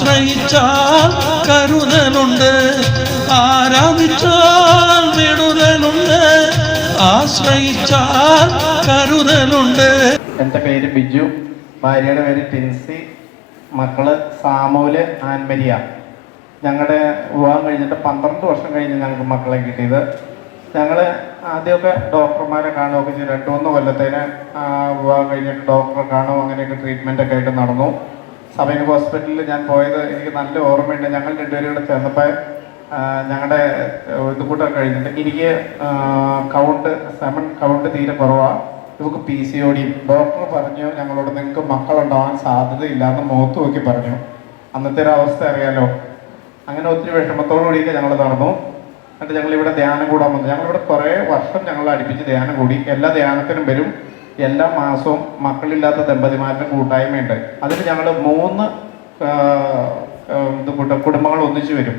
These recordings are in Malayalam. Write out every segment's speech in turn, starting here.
ആശ്രയിച്ചാൽ കരുതലുണ്ട്, ആരാധിച്ചാൽ വിടുതലുണ്ട്, ആശ്രയിച്ചാൽ കരുതലുണ്ട്. എൻ്റെ പേര് ബിജു, ഭാര്യയുടെ പേര് ടിൻസി, മക്കള് സാമൂല്, ആൻമരിയ. ഞങ്ങളുടെ വിവാഹം കഴിഞ്ഞിട്ട് 12 വർഷം കഴിഞ്ഞ് ഞങ്ങൾക്ക് മക്കളെ കിട്ടിയത്. ഞങ്ങൾ ആദ്യമൊക്കെ ഡോക്ടർമാരെ കാണുകയൊക്കെ ചെയ്തു. 2-3 കൊല്ലത്തേന് വിവാഹം കഴിഞ്ഞിട്ട് ഡോക്ടറെ കാണും, അങ്ങനെയൊക്കെ ട്രീറ്റ്മെൻറ്റൊക്കെ ആയിട്ട് നടന്നു. സബൈൻ ഹോസ്പിറ്റലിൽ ഞാൻ പോയത് എനിക്ക് നല്ല ഓർമ്മയുണ്ട്. ഞങ്ങൾ രണ്ടുപേരും കൂടെ ചേർന്നപ്പോൾ ഞങ്ങളുടെ ഇത് കൂട്ടൊക്കെ കഴിഞ്ഞിട്ട് എനിക്ക് സെമൺ കൗണ്ട് തീരെ കുറവാണ്, ഇവർക്ക് PCOD. ഡോക്ടർ പറഞ്ഞു ഞങ്ങളോട് നിങ്ങൾക്ക് മക്കളുണ്ടാവാൻ സാധ്യതയില്ലാന്ന് മുഖത്ത് നോക്കി പറഞ്ഞു. അന്നത്തെ ഒരു അവസ്ഥ അറിയാലോ. അങ്ങനെ ഒത്തിരി വിഷമത്തോടു കൂടിയൊക്കെ ഞങ്ങൾ നടന്നു. എന്നിട്ട് ഞങ്ങളിവിടെ ധ്യാനം കൂടാൻ വന്നു. ഞങ്ങളിവിടെ കുറേ വർഷം ഞങ്ങൾ അടുപ്പിച്ച് ധ്യാനം കൂടി. എല്ലാ ധ്യാനത്തിനും വരും. എല്ലാ മാസവും മക്കളില്ലാത്ത ദമ്പതിമാരുടെ കൂട്ടായ്മയുണ്ട്. അതിന് ഞങ്ങൾ 3 കുടുംബങ്ങൾ ഒന്നിച്ചു വരും.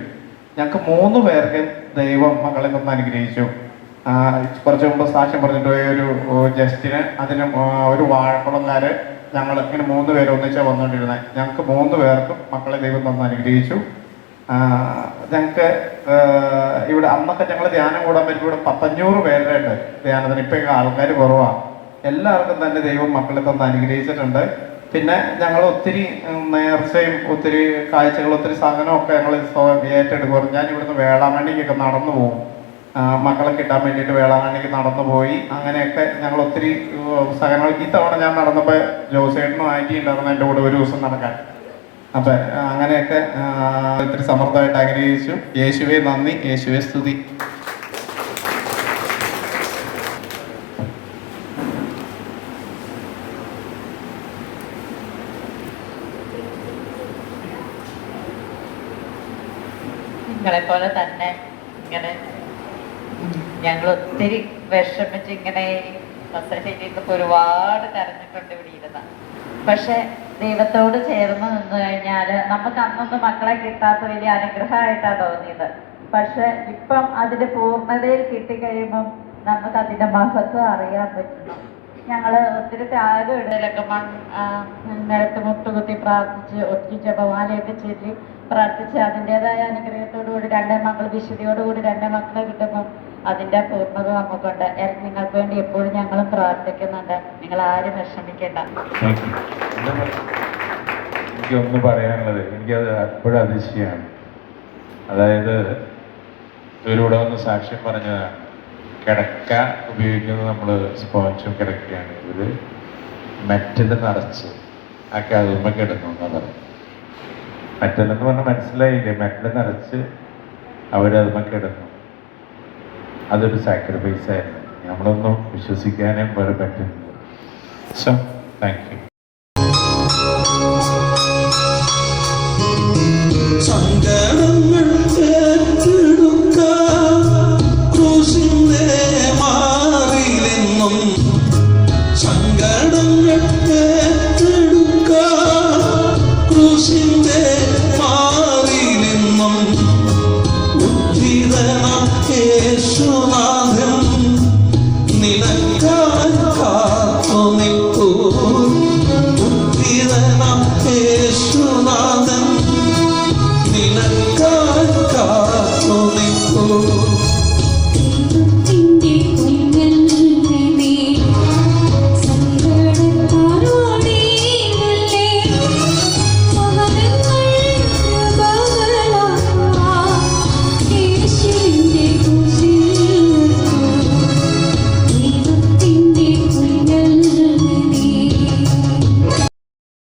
ഞങ്ങൾക്ക് 3 പേർക്ക് ദൈവം മക്കളെ തന്ന് അനുഗ്രഹിച്ചു. കുറച്ച് മുമ്പ് സാക്ഷ്യം പറഞ്ഞിട്ട് പോയ ഒരു ജസ്റ്റിന്, അതിന് ഒരു വാഴക്കുളംകാർ, ഞങ്ങൾ ഇങ്ങനെ 3 പേര് ഒന്നിച്ചാണ് വന്നുകൊണ്ടിരുന്നത്. ഞങ്ങൾക്ക് 3 പേർക്കും മക്കളെ ദൈവം തന്ന് അനുഗ്രഹിച്ചു. ഞങ്ങൾക്ക് ഇവിടെ അന്നൊക്കെ ഞങ്ങൾ ധ്യാനം കൂടാൻ പറ്റും. ഇവിടെ 500 പേരുടെ ഉണ്ട് ധ്യാനത്തിന്. ഇപ്പം ആൾക്കാർ കുറവാണ്. എല്ലാവർക്കും തന്നെ ദൈവം മക്കളെ തന്ന് അനുഗ്രഹിച്ചിട്ടുണ്ട്. പിന്നെ ഞങ്ങൾ ഒത്തിരി നേർച്ചയും ഒത്തിരി കാഴ്ചകളും ഒത്തിരി സാധനമൊക്കെ ഞങ്ങൾ ഏറ്റെടുക്കും. ഞാൻ ഇവിടുന്ന് വേളാങ്കണ്ണിക്കൊക്കെ നടന്നു പോകും. മക്കളെ കിട്ടാൻ വേണ്ടിയിട്ട് വേളാങ്കണ്ണിക്ക് നടന്നു പോയി. അങ്ങനെയൊക്കെ ഞങ്ങൾ ഒത്തിരി സഹനങ്ങൾ. ഈ തവണ ഞാൻ നടന്നപ്പോൾ ജോസേട്ടനും ആൻറ്റി ഉണ്ടായിരുന്നു എൻ്റെ കൂടെ ഒരു ദിവസം നടക്കാൻ. അപ്പം അങ്ങനെയൊക്കെ ഒത്തിരി സമൃദ്ധമായിട്ട് അനുഗ്രഹിച്ചു. യേശുവേ നന്ദി, യേശുവേ സ്തുതി. നിങ്ങളെപ്പോലെ തന്നെ ഇങ്ങനെ ഞങ്ങൾ ഒത്തിരി വിഷമിച്ച് ഇങ്ങനെ മത്സരശൈലിയൊക്കെ ഒരുപാട് കരഞ്ഞിട്ടുണ്ട് ഇവിടെ ഇരുന്ന. പക്ഷെ ദൈവത്തോട് ചേർന്ന് നിന്ന് കഴിഞ്ഞാൽ നമുക്ക് അന്നൊന്നും മക്കളെ കിട്ടാത്ത വലിയ അനുഗ്രഹമായിട്ടാണ് തോന്നിയത്. പക്ഷെ ഇപ്പം അതിൻ്റെ പൂർണ്ണതയിൽ കിട്ടിക്കഴിയുമ്പം നമുക്ക് അതിൻ്റെ മഹത്വം അറിയാൻ പറ്റുന്നു. ഞങ്ങൾ ഒത്തിരി ത്യാഗം ഇടയിലൊക്കെ നിലത്ത് മുട്ടുകുത്തി പ്രാർത്ഥിച്ച് ഒത്തിരി ജപമാലയൊക്കെ ചൊല്ലി പ്രാർത്ഥിച്ച് അതിൻ്റെതായ അനുഗ്രഹത്തോടുകൂടി 2 മക്കൾ വിശുദ്ധിയോടുകൂടി 2 മക്കളെ കിട്ടുമ്പോൾ അതിൻ്റെ പൂർണ്ണത നമുക്കുണ്ട്. നിങ്ങൾക്ക് വേണ്ടി എപ്പോഴും ഞങ്ങളും പ്രാർത്ഥിക്കുന്നുണ്ട്. നിങ്ങൾ ആരും വിഷമിക്കേണ്ട. എനിക്കൊന്ന് പറയാനുള്ളത്, എനിക്കത് എപ്പോഴും അതിശയമാണ്. അതായത് ഇവരിവിടെ വന്ന് സാക്ഷ്യം പറഞ്ഞതാണ്. കിടക്ക ഉപയോഗിക്കുന്നത് നമ്മൾ സ്പോഞ്ചും കിടക്കുകയാണ്. ഇവർ മെറ്റൽ നിറച്ച് ആ കതുമൊക്കെ ഇടുന്നു എന്നാണ് പറയുന്നത്. മെറ്റലെന്ന് പറഞ്ഞാൽ മനസ്സിലായില്ലേ? മെറ്റൽ നിറച്ച് അവരതുമൊക്കെ ഇടുന്നു. അതൊരു സാക്രിഫൈസ് ആയിരുന്നു. നമ്മളൊന്നും വിശ്വസിക്കാനേ പോലെ പറ്റുന്നില്ല. So thank you. സങ്കടങ്ങൾ